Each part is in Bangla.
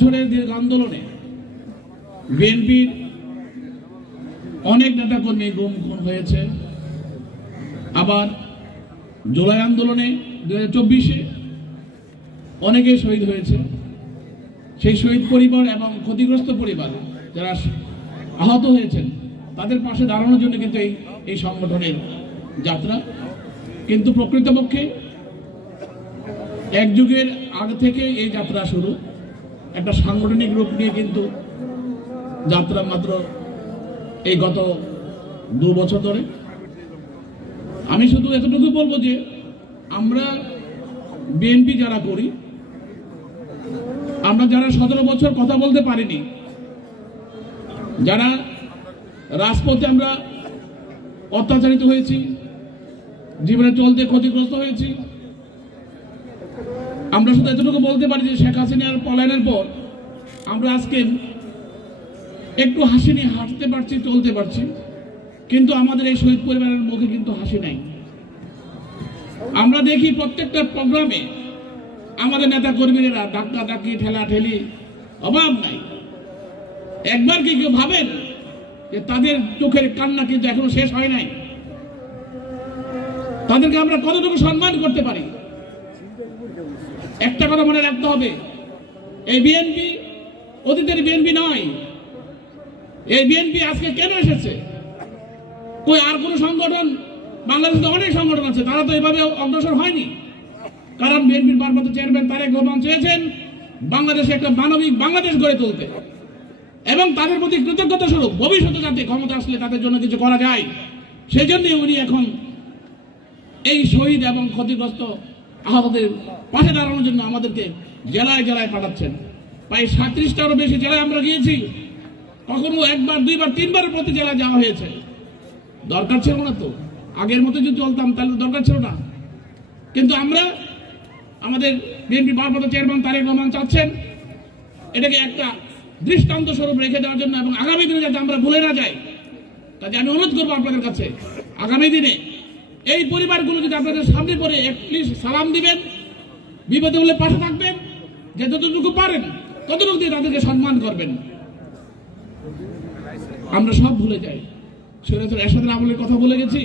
দীর্ঘ আন্দোলনে বিএনপির অনেক নেতাকর্মী গুম খুন হয়েছে। আবার জুলাই আন্দোলনে 2024-এ অনেকে শহীদ হয়েছে। সেই শহীদ পরিবার এবং ক্ষতিগ্রস্ত পরিবার যারা আহত হয়েছেন তাদের পাশে দাঁড়ানোর জন্য কিন্তু এই সংগঠনের যাত্রা। কিন্তু প্রকৃতপক্ষে এক যুগের আগে থেকে এই যাত্রা শুরু, একটা সাংগঠনিক রূপ নিয়ে কিন্তু যাত্রা মাত্র এই গত 2 বছর ধরে। আমি শুধু এতটুকু বলবো যে আমরা বিএনপি যারা করি, আমরা যারা 17 বছর কথা বলতে পারিনি, যারা রাজপথে আমরা অত্যাচারিত হয়েছি, জীবনে চলতে ক্ষতিগ্রস্ত হয়েছি, আমরা শুধু এতটুকু বলতে পারি যে শেখ হাসিনার পলায়নের পর আমরা আজকে একটু হাসি নিয়ে হাঁটতে পারছি, চলতে পারছি, কিন্তু আমাদের এই শহীদ পরিবারের মুখে কিন্তু হাসি নাই। আমরা দেখি প্রত্যেকটা প্রোগ্রামে আমাদের নেতা কর্মীরা ধাক্কা ধাক্কি, ঠেলা ঠেলি, অভাব নাই। একবার কি কেউ ভাবেন যে তাদের চোখের কান্না কিন্তু এখনো শেষ হয় নাই? তাদেরকে আমরা কতটুকু সম্মান করতে পারি? একটা কথা মনে রাখতে হবে, এই বিএনপি অতীতের বিএনপি নয়। এই বিএনপি আজকে কেন এসেছে? কই আর কোন সংগঠন, বাংলাদেশে অনেক সংগঠন আছে, তারা তো এভাবে অগ্রসর হয়নি। কারণ বিএনপির ভারপ্রাপ্ত চেয়ারম্যান তারেক রহমান চেয়েছেন বাংলাদেশে একটা মানবিক বাংলাদেশ গড়ে তুলতে, এবং তাদের প্রতি কৃতজ্ঞতা স্বরূপ ভবিষ্যতে যাতে ক্ষমতা আসলে তাদের জন্য কিছু করা যায়, সেই জন্যই উনি এখন এই শহীদ এবং ক্ষতিগ্রস্ত আহতদের পাশে দাঁড়ানোর জন্য আমাদেরকে জেলায় জেলায় পাঠাচ্ছেন। প্রায় 37টারও বেশি জেলায় আমরা গিয়েছি, কখনো একবার, দুইবার, তিনবারের প্রতি জেলায় যাওয়া হয়েছে। দরকার ছিল না তো, আগের মতো যদি চলতাম তাহলে দরকার ছিল না। কিন্তু আমরা, আমাদের বিএনপি ভারপ্রাপ্ত চেয়ারম্যান তারেক রহমান চাচ্ছেন এটাকে একটা দৃষ্টান্ত স্বরূপ রেখে দেওয়ার জন্য, এবং আগামী দিনে যাতে আমরা ভুলে না যাই। কাজে আমি অনুরোধ করবো আপনাদের কাছে, আগামী দিনে এই পরিবারগুলো যদি আপনাদের সামনে পড়ে প্লিজ সালাম দিবেন, বিপদে হলে পাশে থাকবেন, যে যতটুকু পারেন ততটুকু দিয়ে তাদেরকে সম্মান করবেন। আমরা সব ভুলে যাই, স্বৈরাচার এরশাদের আমলের কথা ভুলে গেছি,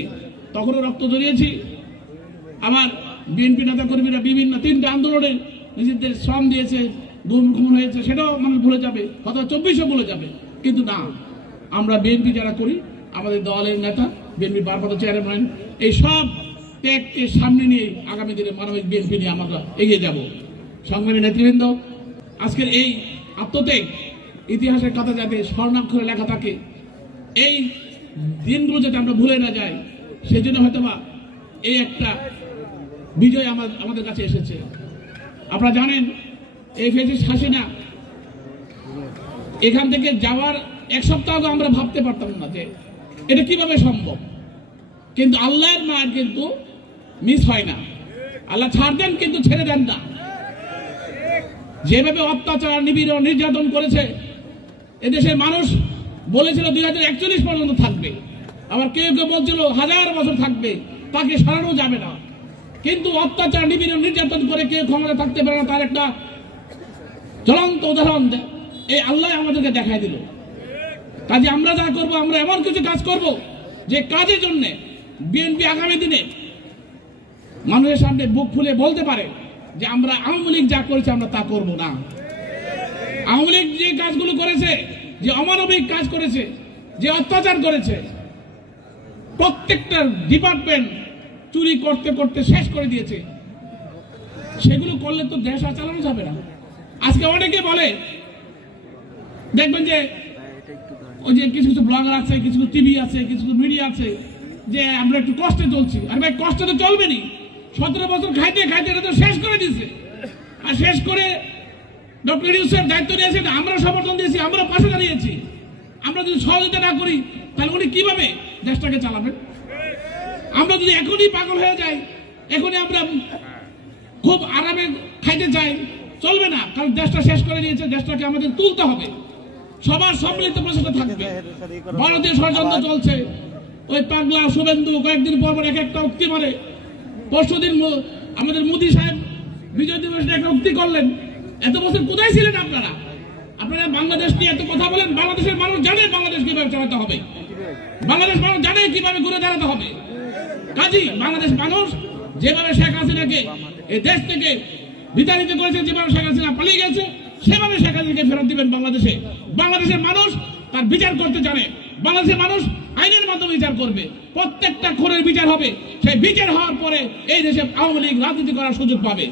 তখনও রক্ত জড়িয়েছি। আমার বিএনপি নেতা কর্মীরা বিভিন্ন 3টে আন্দোলনে নিজেদের শ্রম দিয়েছে, গুম খুন হয়েছে, সেটাও মানুষ ভুলে যাবে, হয়তো 24-ও ভুলে যাবে। কিন্তু না, আমরা বিএনপি যারা করি, আমাদের দলের নেতা, বিএনপি ভারপ্রাপ্ত চেয়ারম্যান, এই সব ত্যাগকে সামনে নিয়ে আগামী দিনে মানবিক বিএনপি নিয়ে আমরা এগিয়ে যাব। সংগ্রামী নেতৃবৃন্দ, আজকের এই আত্মত্যাগ ইতিহাসের কথা যাতে স্বর্ণাক্ষরে লেখা থাকে, এই দিনগুলো যাতে আমরা ভুলে না যাই, সেই জন্য হয়তোবা এই একটা বিজয় আমাদের কাছে এসেছে। আপনারা জানেন, এই ফ্যাসিস্ট হাসিনা এখান থেকে যাওয়ার 1 সপ্তাহ আগে আমরা ভাবতে পারতাম না যে এটা কিভাবে সম্ভব। কিন্তু আল্লাহর মার কিন্তু মিস হয় না, আল্লাহ ছাড় দেন কিন্তু ছেড়ে দেন না। যেভাবে অত্যাচার, নিপীড়ন, নির্যাতন করেছে, এদেশের মানুষ বলেছিল 2041 পর্যন্ত থাকবে, আবার কেউ কেউ বলছিল 1000 বছর থাকবে, তাকে সরানো যাবে না। কিন্তু অত্যাচার, নিপীড়ন, নির্যাতন করে কেউ ক্ষমতা থাকতে পারে না, তার একটা জ্বলন্ত উদাহরণ এই আল্লাহ আমাদেরকে দেখাই দিল। কাজে আমরা যা করবো, আমরা এমন কিছু কাজ করব যে কাজের জন্য বিএনপি আগামী দিনে মানুষের সামনে বুক ফুলে বলতে পারে যে আমরা আওয়ামী লীগ যা করেছে আমরা তা করব না। আওয়ামী লীগ যে কাজগুলো করেছে, যে অমানবিক কাজ করেছে, যে অত্যাচার করেছে, প্রত্যেকটা ডিপার্টমেন্ট চুরি করতে করতে শেষ করে দিয়েছে, সেগুলো করলে তো দেশ আর চালানো যাবে না। আজকে অনেকে বলে, দেখবেন যে ওই যে কিছু কিছু ব্লগার আছে, কিছু কিছু টিভি আছে, কিছু কিছু মিডিয়া আছে, যে আমরা একটু কষ্টে চলছি। আর ভাই, কষ্টে তো চলবে নি, 17 বছর খাইতে খাইতে এটা তো শেষ করে দিয়েছে। আর শেষ করে ডক্টর ইউনূসের দায়িত্ব নিয়েছেন, আমরা সমর্থন দিয়েছি, আমরা পাশে দাঁড়িয়েছি। আমরা যদি সহযোগিতা না করি তাহলে উনি কিভাবে দেশটাকে চালাবেন? আমরা যদি এখনই পাগল হয়ে যাই, এখনই আমরা খুব আরামে খাইতে চাই, চলবে না। কারণ দেশটা শেষ করে দিয়েছে, দেশটাকে আমাদের তুলতে হবে, সবার সম্মিলিত প্রচেষ্টা থাকবে। ভারতীয় ষড়যন্ত্র চলছে, ওই পাগলা শুভেন্দু কয়েকদিন পর পর এক একটা উক্তি মারে। পরশুদিন আমাদের মোদী সাহেব বিজয় দিবসে একটা উক্তি করলেন, এত বছর কোথায় ছিলেন আপনারা? আপনারা বাংলাদেশ নিয়ে এত কথা বলেন, বাংলাদেশের মানুষ জানে বাংলাদেশ কিভাবে চালাতে হবে, বাংলাদেশ মানুষ জানে কিভাবে ঘুরে দাঁড়াতে হবে। কাজী বাংলাদেশ মানুষ যেভাবে শেখ হাসিনাকে এই দেশ থেকে বিতাড়িত করেছে, যেভাবে শেখ হাসিনা পালিয়ে গেছে, সেভাবে শেখ হাসিনাকে ফেরত দিবেন বাংলাদেশে। বাংলাদেশের মানুষ তার বিচার করতে জানে, বাংলাদেশের মানুষ আইনের মাধ্যমে বিচার করবে, প্রত্যেকটা খুনের বিচার হবে। সেই বিচার হওয়ার পরে এই দেশে আওয়ামী লীগ রাজনীতি করার সুযোগ পাবে।